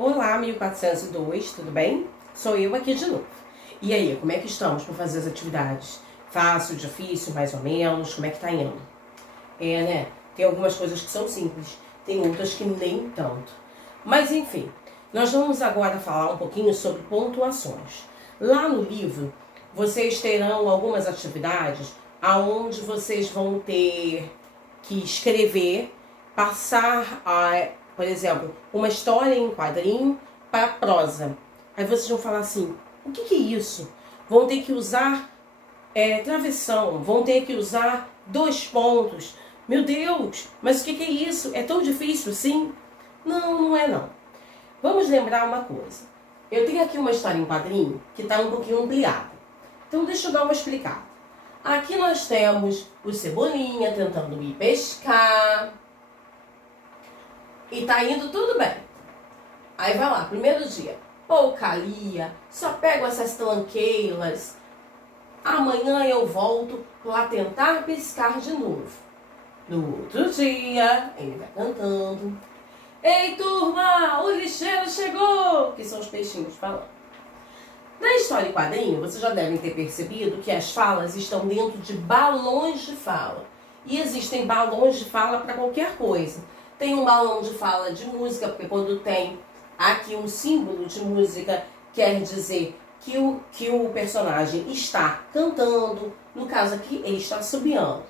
Olá, 1402, tudo bem? Sou eu aqui de novo. E aí, como é que estamos para fazer as atividades? Fácil, difícil, mais ou menos? Como é que tá indo? Né? Tem algumas coisas que são simples, tem outras que nem tanto. Mas enfim, nós vamos agora falar um pouquinho sobre pontuações. Lá no livro, vocês terão algumas atividades aonde vocês vão ter que escrever, passar por exemplo, uma história em quadrinho para prosa. Aí vocês vão falar assim, o que é isso? Vão ter que usar travessão, vão ter que usar 2 pontos. Meu Deus, mas o que é isso? É tão difícil assim? Não, não é não. Vamos lembrar uma coisa. Eu tenho aqui uma história em quadrinho que está um pouquinho ampliada. Então deixa eu dar uma explicada. Aqui nós temos o Cebolinha tentando ir pescar. E tá indo tudo bem. Aí vai lá, primeiro dia. Porcaria, só pego essas tranqueiras. Amanhã eu volto lá tentar pescar de novo. No outro dia, ele vai cantando. Ei, turma, o lixeiro chegou! Que são os peixinhos falando. Na história em quadrinho, vocês já devem ter percebido que as falas estão dentro de balões de fala. E existem balões de fala para qualquer coisa. Tem um balão de fala de música, porque quando tem aqui um símbolo de música, quer dizer que o personagem está cantando. No caso aqui, ele está assobiando.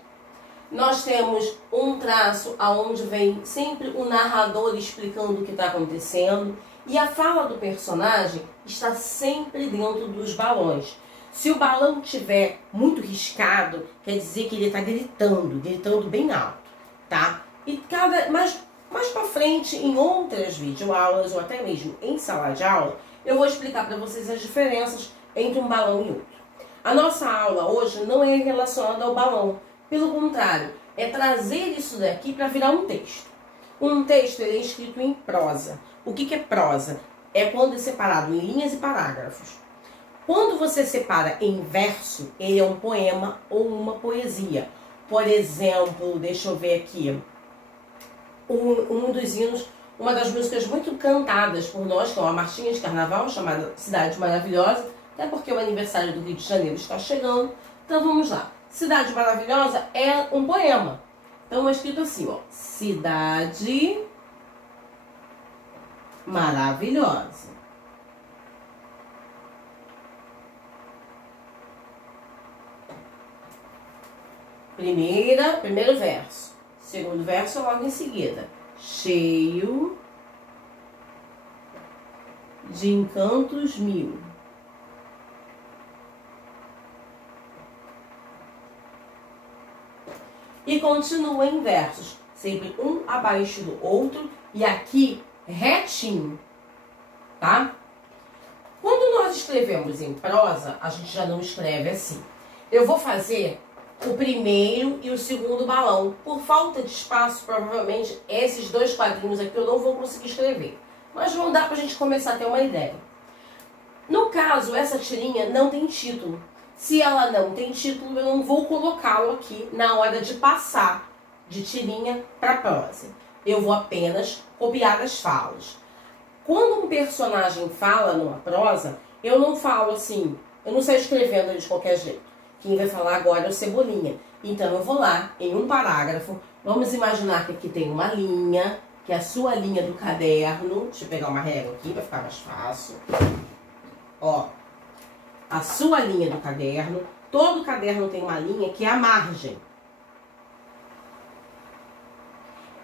Nós temos um traço onde vem sempre o narrador explicando o que está acontecendo. E a fala do personagem está sempre dentro dos balões. Se o balão estiver muito riscado, quer dizer que ele está gritando bem alto, tá? E mais para frente, em outras videoaulas, ou até mesmo em sala de aula, eu vou explicar para vocês as diferenças entre um balão e outro. A nossa aula hoje não é relacionada ao balão. Pelo contrário, é trazer isso daqui para virar um texto. Um texto ele é escrito em prosa. O que é prosa? É quando é separado em linhas e parágrafos. Quando você separa em verso, ele é um poema ou uma poesia. Por exemplo, deixa eu ver aqui. Um dos hinos, uma das músicas muito cantadas por nós, que é uma marchinha de carnaval chamada Cidade Maravilhosa, até porque o aniversário do Rio de Janeiro está chegando. Então vamos lá. Cidade Maravilhosa é um poema. Então é escrito assim, ó. Cidade Maravilhosa. Primeiro verso. Segundo verso logo em seguida. Cheio de encantos mil. E continua em versos, sempre um abaixo do outro e aqui retinho, tá? Quando nós escrevemos em prosa, a gente já não escreve assim. Eu vou fazer o primeiro e o segundo balão. Por falta de espaço, provavelmente, esses 2 quadrinhos aqui eu não vou conseguir escrever. Mas vão dar pra gente começar a ter uma ideia. No caso, essa tirinha não tem título. Se ela não tem título, eu não vou colocá-lo aqui na hora de passar de tirinha para prosa. Eu vou apenas copiar as falas. Quando um personagem fala numa prosa, eu não falo assim, eu não saio escrevendo ele de qualquer jeito. Quem vai falar agora é o Cebolinha. Então eu vou lá, em um parágrafo, vamos imaginar que aqui tem uma linha, que é a sua linha do caderno. Deixa eu pegar uma régua aqui para ficar mais fácil. Ó, a sua linha do caderno. Todo caderno tem uma linha que é a margem.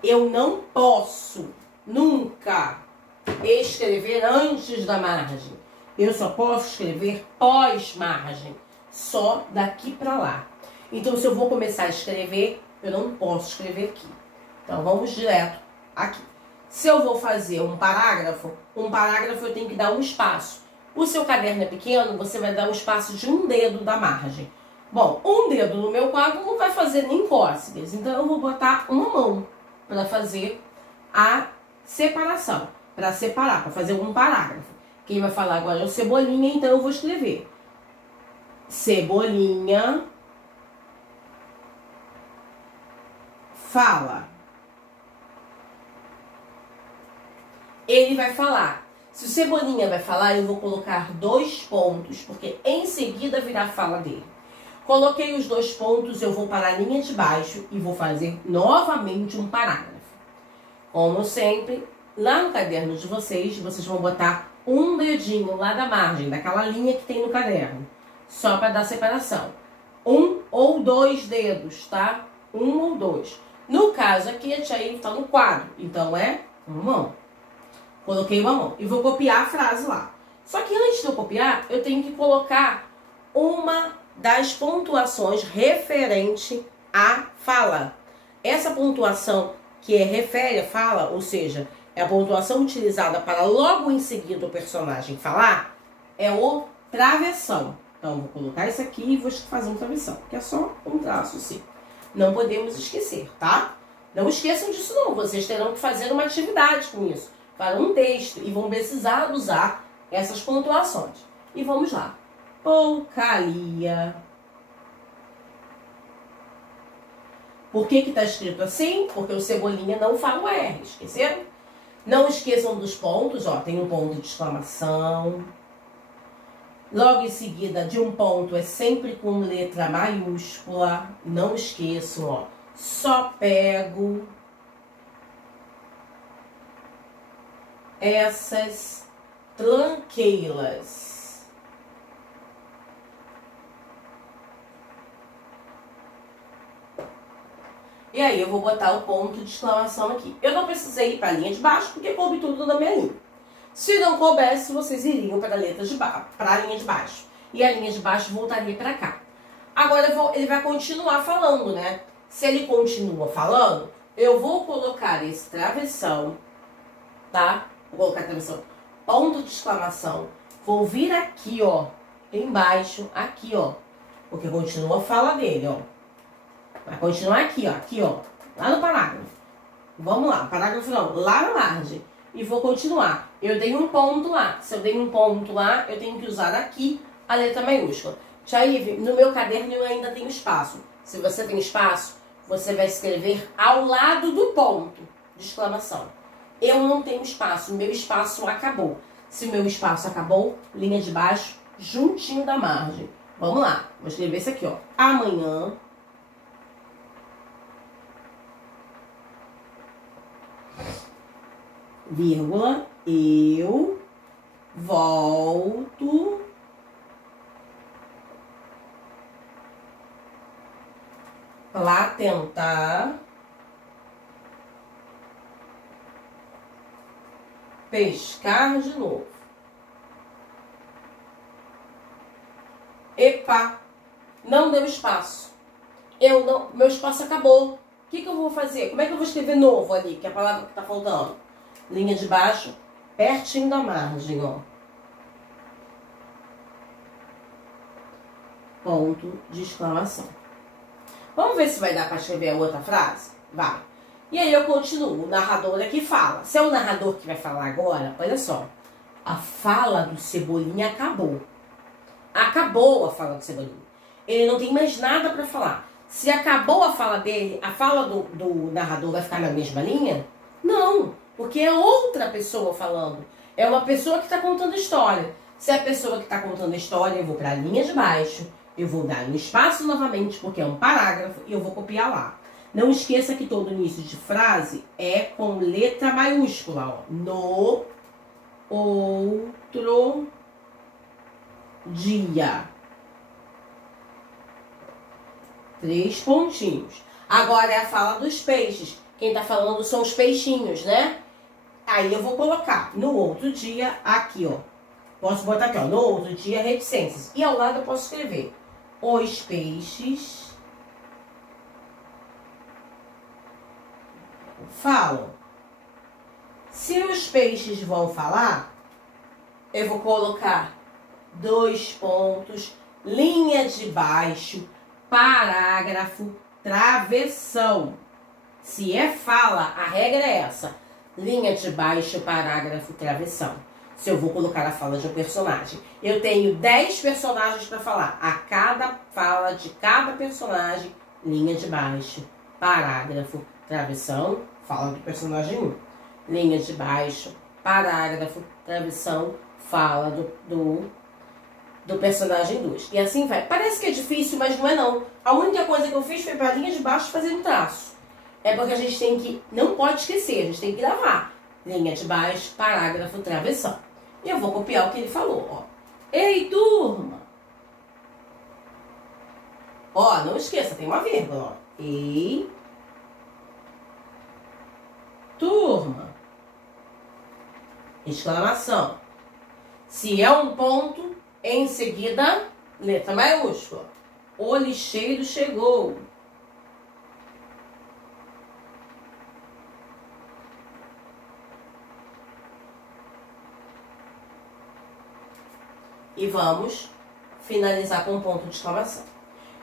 Eu não posso nunca escrever antes da margem. Eu só posso escrever pós-margem. Só daqui para lá. Então, se eu vou começar a escrever, eu não posso escrever aqui. Então, vamos direto aqui. Se eu vou fazer um parágrafo eu tenho que dar um espaço. O seu caderno é pequeno, você vai dar um espaço de 1 dedo da margem. Bom, 1 dedo no meu quadro não vai fazer nem cócegas. Então, eu vou botar uma mão para fazer a separação. Para separar, para fazer um parágrafo. Quem vai falar agora é o Cebolinha, então eu vou escrever. Cebolinha fala. Ele vai falar. Se o Cebolinha vai falar, eu vou colocar 2 pontos, porque em seguida virá a fala dele. Coloquei os 2 pontos, eu vou para a linha de baixo e vou fazer novamente um parágrafo. Como sempre, lá no caderno de vocês vão botar um dedinho lá da margem, daquela linha que tem no caderno, só para dar separação. 1 ou 2 dedos, tá? 1 ou 2. No caso aqui, a tia Ive tá no quadro, então é uma mão. Coloquei uma mão e vou copiar a frase lá. Só que antes de eu copiar, eu tenho que colocar uma das pontuações referente à fala. Essa pontuação que refere à fala, ou seja, é a pontuação utilizada para logo em seguida o personagem falar, é o travessão. Então, vou colocar isso aqui e vou fazer um travessão, que é só um traço assim. Não podemos esquecer, tá? Não esqueçam disso não, vocês terão que fazer uma atividade com isso, para um texto, e vão precisar usar essas pontuações. E vamos lá. Porcaria. Por que está escrito assim? Porque o Cebolinha não fala o R, esqueceram? Não esqueçam dos pontos, ó, tem um ponto de exclamação. Logo em seguida, de um ponto é sempre com letra maiúscula. Não esqueçam, ó. Só pego essas tranqueiras. E aí eu vou botar o ponto de exclamação aqui. Eu não precisei ir para a linha de baixo, porque coube tudo na minha linha. Se não coubesse, vocês iriam para a letra de baixo, para a linha de baixo. E a linha de baixo voltaria para cá. Agora ele vai continuar falando, né? Se ele continua falando, eu vou colocar esse travessão, tá? Vou colocar travessão, ponto de exclamação. Vou vir aqui, ó, embaixo, aqui, ó. Porque continua a fala dele, ó. Vai continuar aqui, ó, lá no parágrafo. Vamos lá, parágrafo não, lá na margem. E vou continuar. Eu dei um ponto lá. Se eu dei um ponto lá, eu tenho que usar aqui a letra maiúscula. Tia Ive, no meu caderno eu ainda tenho espaço. Se você tem espaço, você vai escrever ao lado do ponto de exclamação. Eu não tenho espaço, meu espaço acabou. Se o meu espaço acabou, linha de baixo, juntinho da margem. Vamos lá, vou escrever isso aqui, ó. Amanhã, vírgula, eu volto lá tentar pescar de novo. Epa, não deu espaço. Meu espaço acabou. O que eu vou fazer? Como é que eu vou escrever novo ali, que é a palavra que está faltando? Linha de baixo, pertinho da margem, ó. Ponto de exclamação. Vamos ver se vai dar para escrever a outra frase? Vai. E aí eu continuo. O narrador aqui fala. Se é o narrador que vai falar agora, olha só. A fala do Cebolinha acabou. Acabou a fala do Cebolinha. Ele não tem mais nada para falar. Se acabou a fala dele, a fala do narrador vai ficar na mesma linha? Não. Porque é outra pessoa falando. É uma pessoa que está contando a história. Se é a pessoa que está contando a história, eu vou para a linha de baixo. Eu vou dar um espaço novamente, porque é um parágrafo, e eu vou copiar lá. Não esqueça que todo início de frase é com letra maiúscula. Ó. No outro dia. 3 pontinhos. Agora é a fala dos peixes. Quem está falando são os peixinhos, né? Aí eu vou colocar no outro dia aqui, ó. Posso botar aqui, ó. No outro dia, reticências. E ao lado eu posso escrever os peixes falam. Se os peixes vão falar, eu vou colocar 2 pontos, linha de baixo, parágrafo, travessão. Se é fala, a regra é essa. Linha de baixo, parágrafo, travessão. Se eu vou colocar a fala de um personagem. Eu tenho 10 personagens para falar. A cada fala de cada personagem, linha de baixo, parágrafo, travessão, fala do personagem 1. Linha de baixo, parágrafo, travessão, fala do personagem 2. E assim vai. Parece que é difícil, mas não é não. A única coisa que eu fiz foi para a linha de baixo fazer um traço. É porque a gente tem que, não pode esquecer, a gente tem que gravar. Linha de baixo, parágrafo, travessão. E eu vou copiar o que ele falou, ó. Ei, turma! Ó, não esqueça, tem uma vírgula, ó. Ei, turma! Exclamação. Se é um ponto, em seguida, letra maiúscula. O lixeiro chegou. E vamos finalizar com um ponto de exclamação.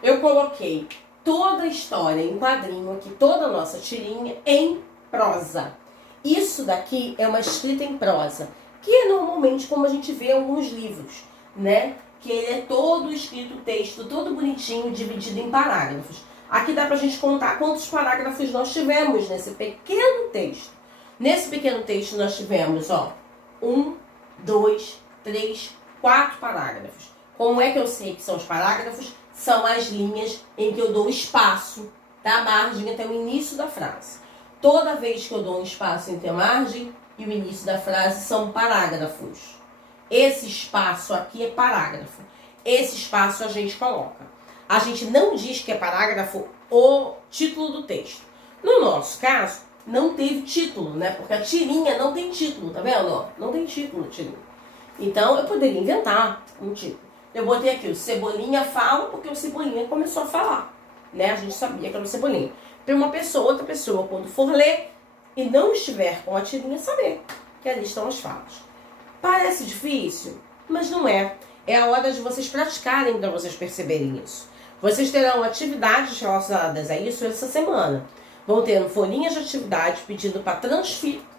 Eu coloquei toda a história em quadrinho aqui, toda a nossa tirinha em prosa. Isso daqui é uma escrita em prosa, que é normalmente como a gente vê em alguns livros, né? Que ele é todo escrito, texto, todo bonitinho, dividido em parágrafos. Aqui dá pra gente contar quantos parágrafos nós tivemos nesse pequeno texto. Nesse pequeno texto nós tivemos, ó, 1, 2, 3, 4 parágrafos. Como é que eu sei que são os parágrafos? São as linhas em que eu dou espaço da margem até o início da frase. Toda vez que eu dou um espaço entre a margem e o início da frase são parágrafos. Esse espaço aqui é parágrafo. Esse espaço a gente coloca. A gente não diz que é parágrafo o título do texto. No nosso caso, não teve título, né? Porque a tirinha não tem título, tá vendo? Ó, não tem título, tirinha. Então, eu poderia inventar um título. Eu botei aqui, o Cebolinha fala, porque o Cebolinha começou a falar, né? A gente sabia que era o Cebolinha. Para uma pessoa, outra pessoa, quando for ler e não estiver com a tirinha, saber que ali estão as falas. Parece difícil, mas não é. É a hora de vocês praticarem para vocês perceberem isso. Vocês terão atividades relacionadas a isso essa semana. Vão ter folhinhas de atividade pedindo para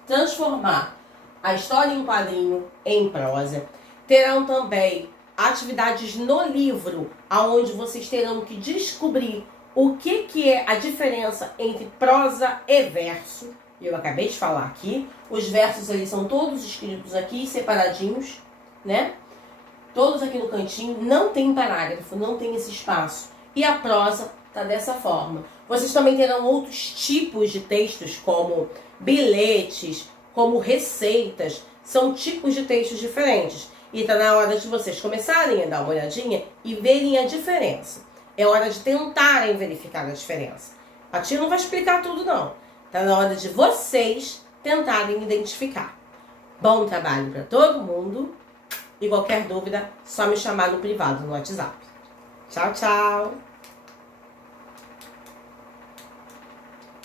transformar a história em quadrinho em prosa. Terão também atividades no livro, onde vocês terão que descobrir o que é a diferença entre prosa e verso. Eu acabei de falar aqui. Os versos eles são todos escritos aqui, separadinhos, né? Todos aqui no cantinho. Não tem parágrafo, não tem esse espaço. E a prosa tá dessa forma. Vocês também terão outros tipos de textos, como bilhetes, como receitas. São tipos de textos diferentes. E tá na hora de vocês começarem a dar uma olhadinha e verem a diferença. É hora de tentarem verificar a diferença. A tia não vai explicar tudo, não. Tá na hora de vocês tentarem identificar. Bom trabalho para todo mundo. E qualquer dúvida, só me chamar no privado no WhatsApp. Tchau, tchau!